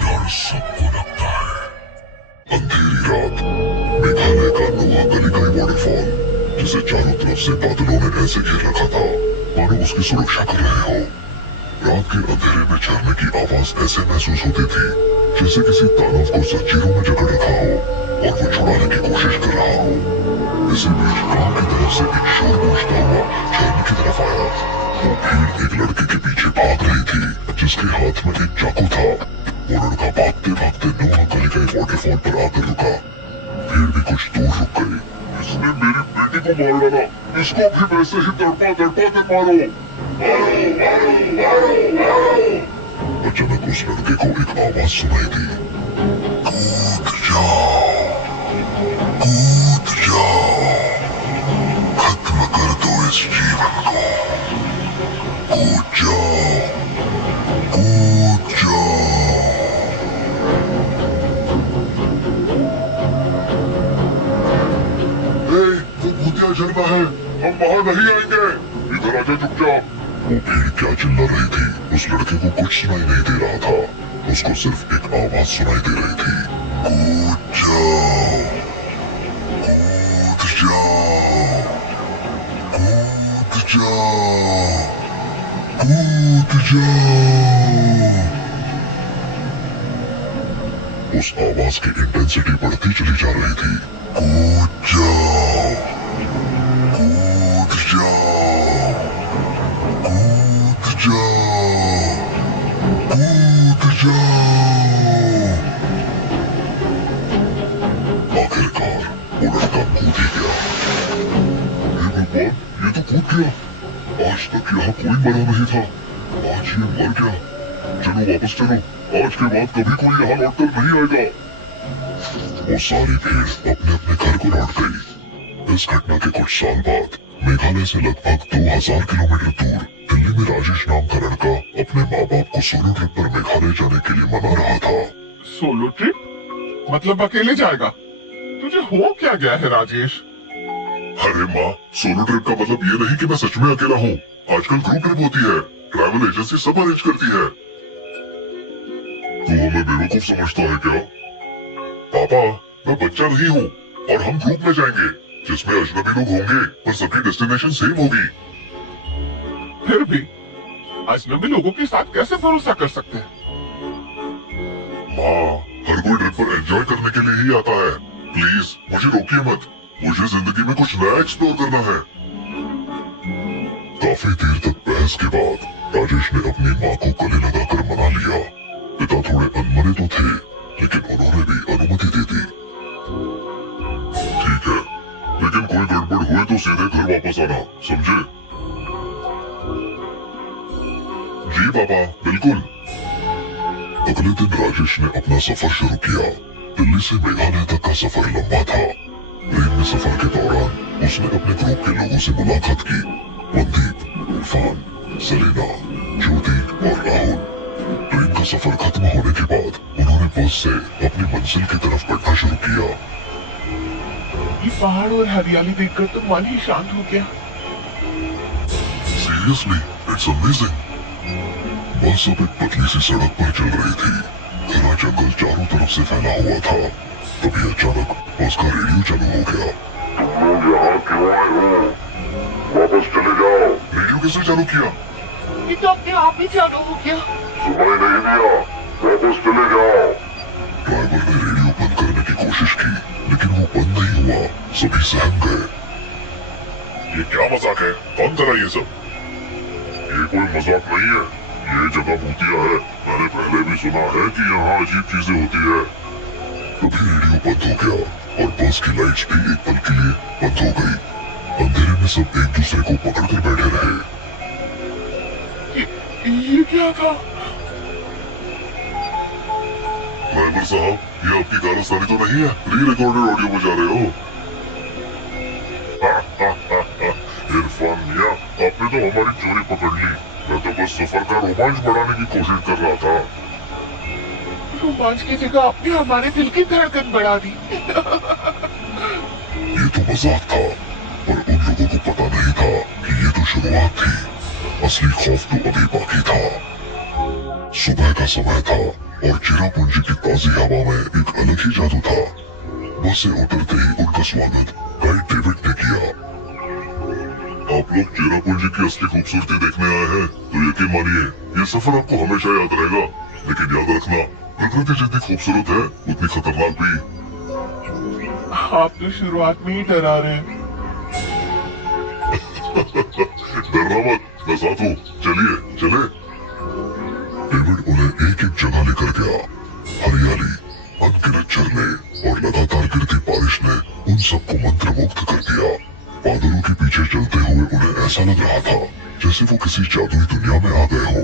डर सबको लगता है। अंधेरी रात, मेघालय का नोआ कलिकाई वाटरफॉल, जिसे चारों तरफ से बादलों ने ऐसे घेर रखा था मानो उसकी सुरक्षा कर रहे हो। रात के अंधेरे में झरने की आवाज ऐसे महसूस होती थी जैसे किसी दानव को जंजीरों में जकड़ रखा हो और वो छुड़ाने की कोशिश कर रहा हो। इसी बीच गांव की तरफ से एक शोर गूंजता हुआ झरने की तरफ आया। वो भीड़ एक लड़के के पीछे भाग रही थी जिसके हाथ में एक चाकू था। वो लड़का भागते भागते नोआ कलिकाई वाटरफॉल पर आकर रुका। भीड़ भी कुछ दूर रुक गई। इसने मेरी बेटी को मार डाला, इसको भी वैसे ही तड़पा तड़पा के मारो। अचानक उस लड़के को एक आवाज सुनाई दी, कूद जाओ, कूद जाओ, खत्म कर दो इस जीवन को, कूद जाओ, कूद जाओ। वो भूतिया झरना है, हम वहां नहीं आएंगे, इधर आजा चुपचाप। वो भीड़ क्या चिल्ला रही थी उस लड़के को कुछ सुनाई नहीं दे रहा था। उसको सिर्फ एक आवाज सुनाई दे रही थी, कूद जाओ, कूद जाओ, कूद जाओ, कूद जाओ। उस आवाज की इंटेंसिटी बढ़ती चली जा रही थी। कूद जाओ, कूद जाओ, कूद जाओ, कूद जाओ। आखिरकार वो लड़का कूद ही गया। हे भगवान, ये तो कूद गया। आज तक यहाँ कोई मरा नहीं था, आज ये मर गया। चलो वापस चलो, आज के बाद कभी कोई यहाँ लौटकर नहीं आएगा। वो सारी भीड़ अपने अपने घर को लौट गई। इस घटना के कुछ साल बाद मेघालय से लगभग 2000 किलोमीटर दूर दिल्ली में राजेश नाम का लड़का अपने माँ बाप को सोलो ट्रिप पर मेघालय जाने के लिए मना रहा था। Solo trip? मतलब अकेले जाएगा? तुझे हो क्या गया है राजेश? अरे माँ, सोलो ट्रिप का मतलब ये नहीं कि मैं सच में अकेला हूँ। आजकल ग्रुप ट्रिप होती है, ट्रैवल एजेंसी सब अरेंज करती है। तू हमें बेवकूफ समझता है क्या? पापा, मैं बच्चा नहीं हूँ और हम ग्रुप में जाएंगे जिसमें अजनबी लोग होंगे पर सबकी डेस्टिनेशन सेम होगी। फिर भी अजनबी लोगों के साथ कैसे भरोसा कर सकते हैं? माँ, हर कोई ट्रिप पर एंजॉय करने के लिए ही आता है। प्लीज मुझे रोकिए मत, मुझे जिंदगी में कुछ नया एक्सप्लोर करना है। काफी देर तक बहस के बाद राजेश ने अपनी माँ को गले लगाकर मना लिया। पिता थोड़े अनमने तो थे, लेकिन उन्होंने भी अनुमति दे दी। ठीक है, लेकिन कोई गड़बड़ हुए तो सीधे घर वापस आना, समझे? जी पापा, बिल्कुल। अगले दिन राजेश ने अपना सफर शुरू किया। दिल्ली से मेघालय तक का सफर लंबा था। ट्रेन में सफर के दौरान उसने अपने ग्रुप के लोगों से मुलाकात की। मनदीप, इरफान, सलीना, ज्योति और राहुल। ट्रेन का सफर खत्म होने के बाद उन्होंने बस से अपनी मंजिल की तरफ बढ़ना शुरू किया। ये पहाड़ और हरियाली देखकर तो मन ही शांत हो गया। Seriously, it's amazing. बस अब एक पतली सी सड़क पर चल रही थी। घना जंगल चारों तरफ से फैला हुआ था। तभी अचानक बस का रेडियो चालू हो गया। तुम लोग यहाँ क्यों आए हो? वापस चले जाओ। रेडियो किसने चालू किया? ये तो अपने आप ही चालू हो गया। सुनाई नहीं दिया, वापस चले जाओ। ड्राइवर ने रेडियो बंद करने की कोशिश की, लेकिन वो बंद नहीं हुआ। सभी सहम गए। ये क्या मजाक है? कौन करा ये सब? ये कोई मजाक नहीं है, ये जगह भूतिया है। मैंने पहले भी सुना है कि यहाँ अजीब चीजें होती है। तभी रेडियो बंद हो गया और बस की लाइट्स भी एक पल के लिए बंद हो गई। अंधेरे में सब एक दूसरे को पकड़कर बैठे रहे। ये क्या था? ड्राइवर साहब, ये आपकी कारस्तानी तो नहीं है? री रिकॉर्डेड ऑडियो बजा रहे हो? इरफान मियां, आपने तो हमारी चोरी पकड़ ली। मैं तो बस सफर का रोमांच बढ़ाने की कोशिश कर रहा था। रोमांच की जगह आपने हमारे दिल की धड़कन बढ़ा दी। ये तो मजाक था, पर उन लोगों को पता नहीं था कि ये तो शुरुआत थी। असली खौफ तो अभी बाकी था। सुबह का समय था और चेरापूंजी की ताजी हवा में एक अलग ही जादू था। बस से उतरते ही उनका स्वागत गाइड डेविड ने किया। आप लोग चेरापूंजी की असली खूबसूरती देखने आए हैं तो यकीन मानिए ये सफर आपको हमेशा याद रहेगा। लेकिन याद रखना, प्रकृति जितनी खूबसूरत है उतनी खतरनाक भी। आप तो शुरुआत में ही डरा रहे हैं। डरना मत, मैं साथ हूँ, चलिए चले। डेविड उन्हें एक एक जगह लेकर गया। हरियाली, अनगिनत झरने और लगातार गिरती बारिश ने उन सबको मंत्रमुग्ध कर दिया। बादलों के पीछे चलते हुए उन्हें ऐसा लग रहा था जैसे वो किसी जादुई दुनिया में आ गए हो।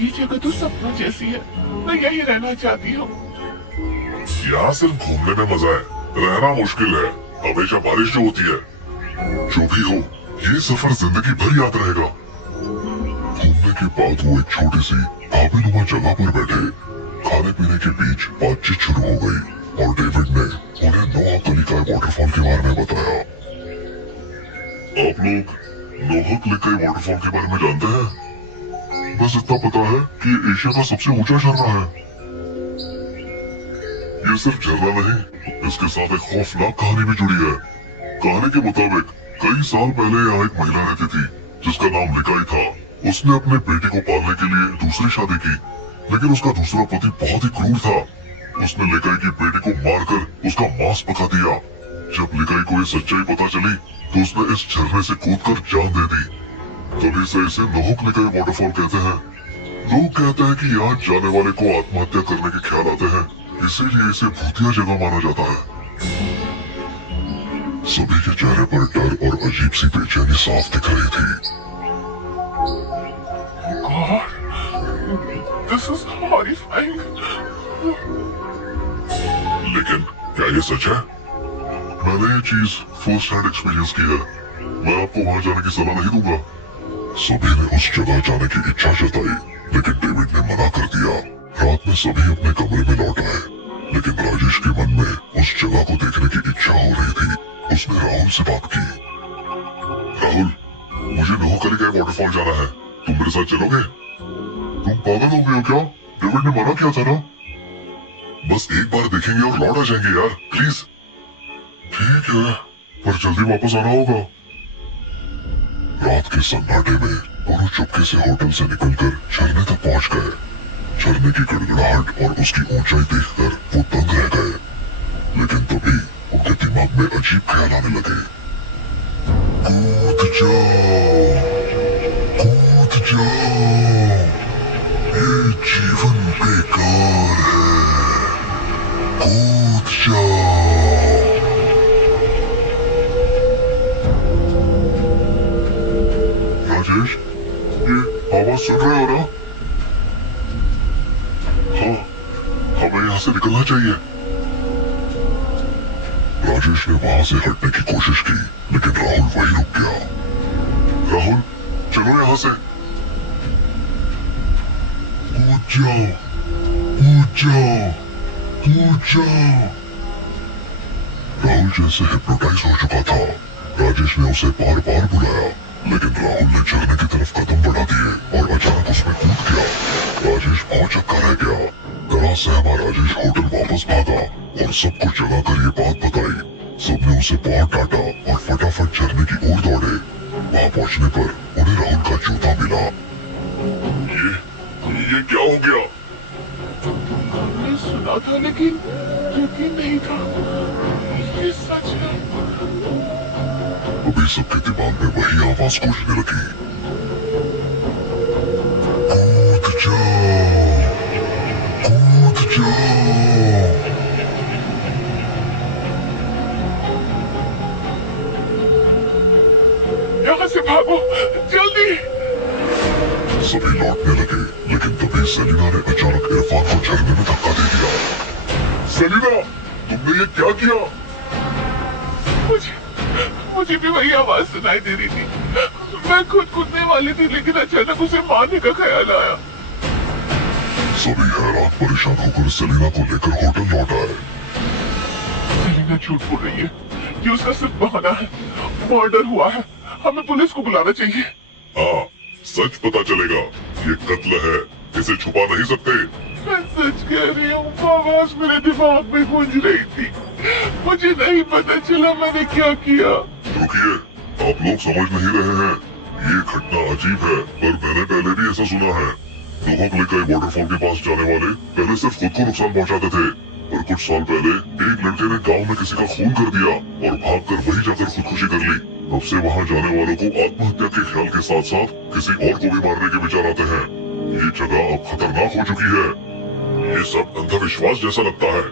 ये जगह तो सपना जैसी है, मैं यही रहना चाहती हूँ। यहाँ सिर्फ घूमने में मजा है, रहना मुश्किल है। हमेशा बारिश जो होती है। जो भी हो, ये सफर जिंदगी भर याद रहेगा। घूमने के बाद वो एक छोटी सी ढाबेनुमा जगह पर बैठे। खाने पीने के बीच बातचीत शुरू हो गई और डेविड ने उन्हें नोआक लिकाई वाटरफॉल के बारे में बताया। आप लोग नोआक लिकाई वाटरफॉल के बारे में जानते हैं? बस इतना पता है कि ये एशिया का सबसे ऊंचा झरना है। ये सिर्फ झरना नहीं, इसके साथ एक खौफनाक कहानी भी जुड़ी है। कहानी के मुताबिक कई साल पहले यहाँ एक महिला रहती थी जिसका नाम लिकाई था। उसने अपने बेटे को पालने के लिए दूसरी शादी की, लेकिन उसका दूसरा पति बहुत ही क्रूर था। उसने लिकाई की बेटे को मारकर उसका मांस पका दिया। जब लिकाई को ये सच्चाई पता चली तो उसने इस झरने से कूदकर जान दे दी। तभी से इसे नोआक लिकाई वाटरफॉल कहते हैं। लोग कहते हैं कि यहाँ जाने वाले को आत्महत्या करने के ख्याल आते हैं, इसीलिए इसे भूतिया जगह माना जाता है। सभी के चेहरे पर डर और अजीब सी बेचैनी साफ दिख रही थी। God, this is horrifying. लेकिन क्या ये सच है? मैंने ये चीज फर्स्ट हैंड एक्सपीरियंस की है। मैं आपको वहां जाने की सलाह नहीं दूंगा। सभी ने उस जगह जाने की इच्छा जताई, लेकिन डेविड ने मना कर दिया। रात में सभी अपने कमरे में लौट आए, लेकिन राजेश के मन में उस जगह को देखने की इच्छा हो रही थी। उसने राहुल से बात की। राहुल, मुझे नोआक लिकाई वाटरफॉल जाना है, तुम मेरे साथ चलोगे? तुम पागल हो गए हो क्या? डेविड ने मना किया था ना। बस एक बार देखेंगे और लौट आ जाएंगे यार, प्लीज। ठीक है, पर जल्दी वापस आना होगा। रात के सन्नाटे में दोनों चुपके से होटल से निकलकर झरने तक पहुंच गए। झरने की गड़गड़ाहट और उसकी ऊंचाई देखकर वो दंग रह गए। लेकिन तभी उनके दिमाग में अजीब ख्याल आने लगे। कूद जाओ, कूद जाओ, ये जीवन बेकार है, कूद जाओ। राजेश, ये आवाज सुन रहे हो ना? हाँ, हमें यहाँ से निकलना चाहिए। राजेश ने वहां से हटने की कोशिश की, लेकिन राहुल वहीं रुक गया। राहुल, चलो यहाँ से। कूद जाओ, कूद जाओ, कूद जाओ। राहुल जैसे हिप्नोटाइज हो चुका था। राजेश ने उसे बार बार बुलाया, लेकिन राहुल ने झरने की तरफ कदम बढ़ा दिए और अचानक उसमें कूद गया। राजेश भौंचक्का रह गया। तरह सहमा राजेश होटल वापस भागा और सबको जगा कर ये बात बताई। सबने उसे बहुत डांटा और फटाफट झरने की ओर दौड़े। वहां पहुंचने पर उन्हें राहुल का जूता मिला। ये क्या हो गया? मैंने सुना था लेकिन यकीन नहीं था ये सच है। अभी सबके दिमाग में वही आवाज गूंजने लगी। कूद जाओ, कूद जाओ। यहाँ से भागो, जल्दी। सभी लौटने लगे, लेकिन तभी सेलिना ने अचानक इरफान को झरने में धक्का दे दिया। सेलिना, तुमने ये क्या किया? मुझे भी वही आवाज सुनाई दे रही थी। मैं खुद कूदने वाली थी, लेकिन अचानक उसे मारने का ख्याल आया। सभी हैरान परेशान होकर सेलिना को लेकर होटल लौट आए। सेलिना झूठ बोल रही है, ये उसका सिर्फ बहाना है। मर्डर हुआ है, हमें पुलिस को बुलाना चाहिए। हाँ, सच पता चलेगा। ये कत्ल है, इसे छुपा नहीं सकते। मैं सच कह रही हूँ, आवाज मेरे दिमाग में गूंज रही थी। मुझे नहीं पता चला मैंने क्या किया। रुकिए, आप लोग समझ नहीं रहे हैं। ये घटना अजीब है, पर मैंने पहले भी ऐसा सुना है। नोवाक्लिकाई वाटरफॉल के पास जाने वाले पहले सिर्फ खुद को नुकसान पहुंचाते थे, पर कुछ साल पहले एक लड़के ने गांव में किसी का खून कर दिया और भागकर वहीं जाकर खुदकुशी कर ली। तब से वहां जाने वालों को आत्महत्या के ख्याल के साथ साथ किसी और को भी मारने के विचार आते हैं। ये जगह अब खतरनाक हो चुकी है। ये सब अंधविश्वास जैसा लगता है।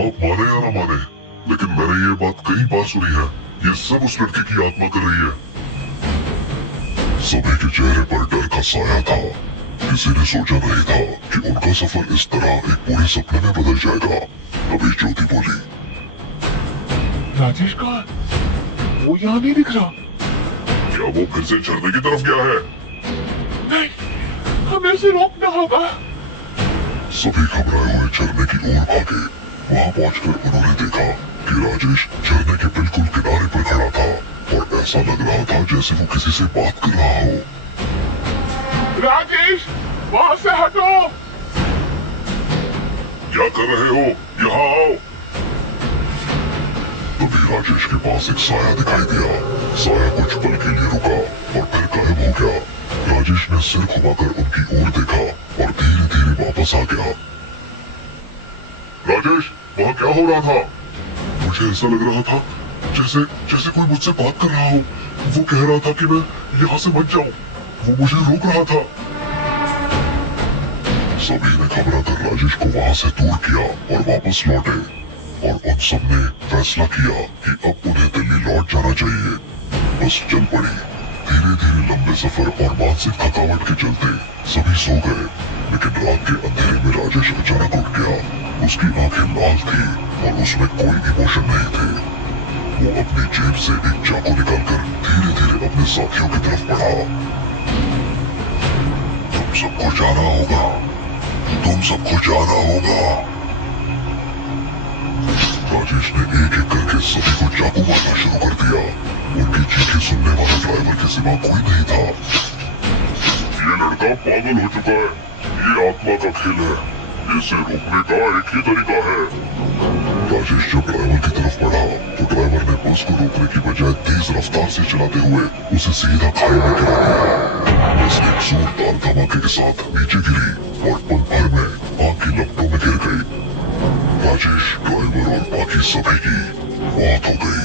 आप माने या न माने, लेकिन मैंने ये बात कई बार सुनी है। ये सब उस लड़के की आत्मा कर रही है। सभी के चेहरे पर डर का साया था। किसी ने सोचा नहीं था कि उनका सफर इस तरह एक पूरे सपने में बदल जाएगा। तभी ज्योति बोली, राजेश कहाँ? वो यहाँ नहीं दिख रहा। क्या वो फिर से झरने की तरफ गया है? नहीं, हमें उसे रोकना होगा। सभी घबराए हुए झरने की ओर भागे। वहां पहुंचकर उन्होंने देखा कि राजेश झरने के बिल्कुल किनारे पर खड़ा था और ऐसा लग रहा था जैसे वो किसी से बात कर रहा हो। राजेश, वहाँ से हटो। क्या कर रहे हो? यहाँ आओ। तभी राजेश के पास एक साया दिखाई दिया। साया कुछ पल के लिए रुका और फिर गायब हो गया। राजेश ने सिर घुमाकर उनकी ओर देखा और धीरे धीरे वापस आ गया। राजेश, वहाँ क्या हो रहा था? मुझे ऐसा लग रहा था जैसे जैसे कोई मुझसे बात कर रहा हो। वो कह रहा था कि मैं यहाँ से मत जाऊं। वो मुझे रोक रहा था। सभी ने घबरा कर राजेश को वहाँ से दूर किया और वापस लौटे। और उन सब ने फैसला किया कि अब उन्हें दिल्ली लौट जाना चाहिए। बस चल पड़ी। धीरे धीरे लंबे सफर और मानसिक थकावट के चलते सभी सो गए। लेकिन रात के अंधेरे में राजेश अचानक उठ गया। उसकी आंखें लाल थी और उसमें कोई इमोशन नहीं थे। वो अपनी जेब से एक चाकू निकालकर धीरे धीरे अपने साथियों की तरफ बढ़ा। तुम सबको जाना होगा, तुम सबको जाना होगा। राजेश ने एक एक करके सभी को चाकू मारना शुरू कर दिया। उनकी चीखें सुनने वाला ड्राइवर के सिवा कोई नहीं था। ये लड़का पागल हो चुका है। ये आत्मा का खेल है। इसे रोकने का एक ही तरीका है। राजेश जब ड्राइवर की तरफ बढ़ा तो ड्राइवर ने बस को रोकने की बजाय तेज रफ्तार से चलाते हुए उसे सीधा खाई में गिरा दिया। बस एक जोरदार धमाके के साथ नीचे गिरी और पल भर में आग की लपटों में गिर गई। राजेश, ड्राइवर और बाकी सभी की मौत हो गई।